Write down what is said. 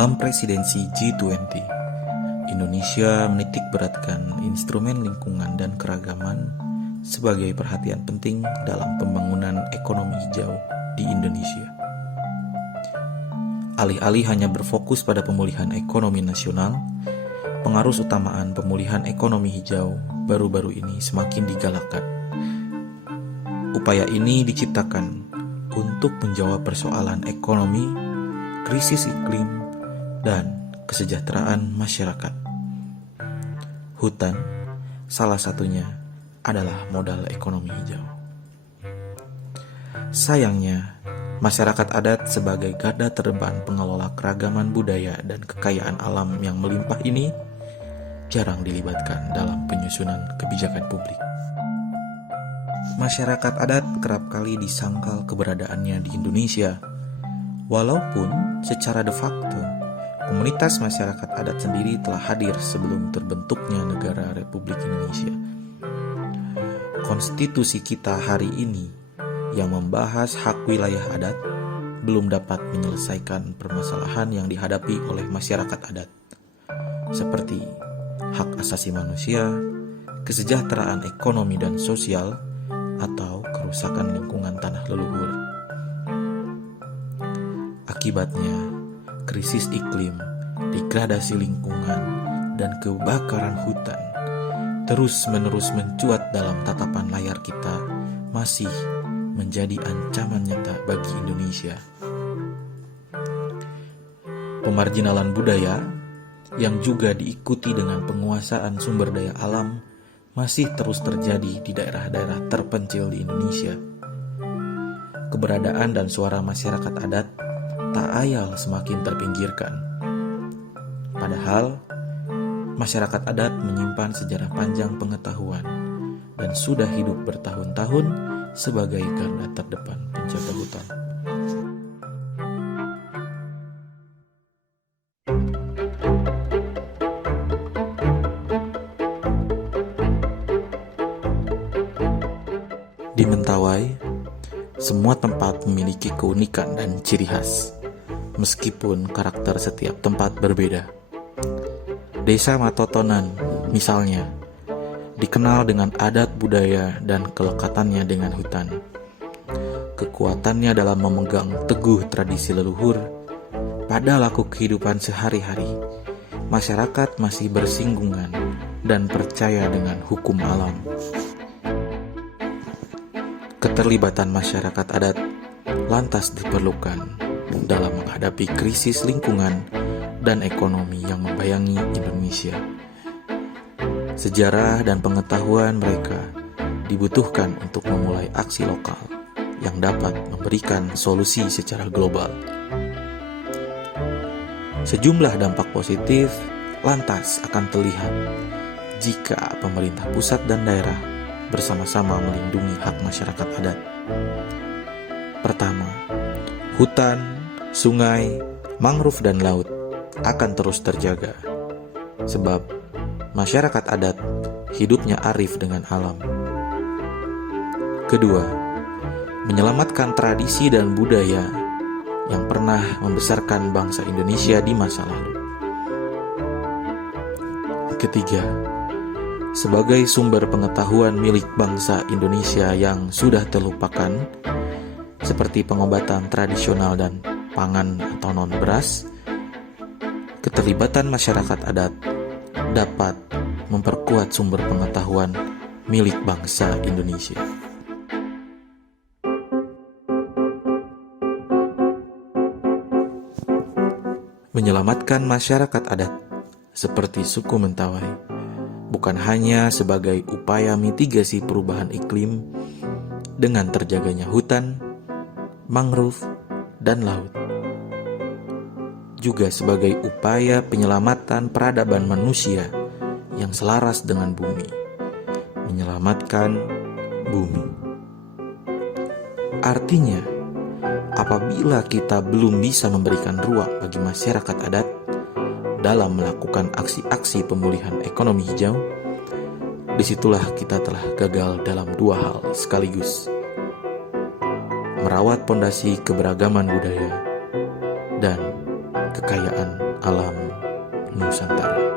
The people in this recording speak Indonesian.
Dalam presidensi G20, Indonesia menitik beratkan instrumen lingkungan dan keragaman sebagai perhatian penting dalam pembangunan ekonomi hijau di Indonesia. Alih-alih hanya berfokus pada pemulihan ekonomi nasional, pengarus utamaan pemulihan ekonomi hijau baru-baru ini semakin digalakkan. Upaya ini diciptakan untuk menjawab persoalan ekonomi, krisis iklim, dan kesejahteraan masyarakat. Hutan, salah satunya, adalah modal ekonomi hijau. Sayangnya, masyarakat adat sebagai garda terdepan pengelola keragaman budaya dan kekayaan alam yang melimpah ini jarang dilibatkan dalam penyusunan kebijakan publik. Masyarakat adat kerap kali disangkal keberadaannya di Indonesia, walaupun secara de facto komunitas masyarakat adat sendiri telah hadir sebelum terbentuknya negara Republik Indonesia. Konstitusi kita hari ini yang membahas hak wilayah adat belum dapat menyelesaikan permasalahan yang dihadapi oleh masyarakat adat, seperti hak asasi manusia, kesejahteraan ekonomi dan sosial, atau kerusakan lingkungan tanah leluhur. Akibatnya, krisis iklim, degradasi lingkungan, dan kebakaran hutan terus-menerus mencuat dalam tatapan layar kita, masih menjadi ancaman nyata bagi Indonesia. Pemarginalan budaya yang juga diikuti dengan penguasaan sumber daya alam masih terus terjadi di daerah-daerah terpencil di Indonesia. Keberadaan dan suara masyarakat adat tak ayal semakin terpinggirkan. Padahal, masyarakat adat menyimpan sejarah panjang pengetahuan dan sudah hidup bertahun-tahun sebagai garda terdepan penjaga hutan. Di Mentawai, semua tempat memiliki keunikan dan ciri khas, meskipun karakter setiap tempat berbeda. Desa Matotonan, misalnya, dikenal dengan adat budaya dan kelekatannya dengan hutan. Kekuatannya dalam memegang teguh tradisi leluhur, pada laku kehidupan sehari-hari, masyarakat masih bersinggungan dan percaya dengan hukum alam. Keterlibatan masyarakat adat lantas diperlukan dalam menghadapi krisis lingkungan dan ekonomi yang membayangi Indonesia. Sejarah dan pengetahuan mereka dibutuhkan untuk memulai aksi lokal yang dapat memberikan solusi secara global. Sejumlah dampak positif lantas akan terlihat jika pemerintah pusat dan daerah bersama-sama melindungi hak masyarakat adat. Pertama, hutan, sungai, mangrove dan laut akan terus terjaga, sebab masyarakat adat hidupnya arif dengan alam. Kedua, menyelamatkan tradisi dan budaya yang pernah membesarkan bangsa Indonesia di masa lalu. Ketiga, sebagai sumber pengetahuan milik bangsa Indonesia yang sudah terlupakan, seperti pengobatan tradisional dan pangan atau non-beras, keterlibatan masyarakat adat dapat memperkuat sumber pengetahuan milik bangsa Indonesia. Menyelamatkan masyarakat adat seperti suku Mentawai bukan hanya sebagai upaya mitigasi perubahan iklim dengan terjaganya hutan, mangrove, dan laut, juga sebagai upaya penyelamatan peradaban manusia yang selaras dengan bumi, menyelamatkan bumi. Artinya, apabila kita belum bisa memberikan ruang bagi masyarakat adat dalam melakukan aksi-aksi pemulihan ekonomi hijau, disitulah kita telah gagal dalam dua hal sekaligus: merawat pondasi keberagaman budaya dan kekayaan alam Nusantara.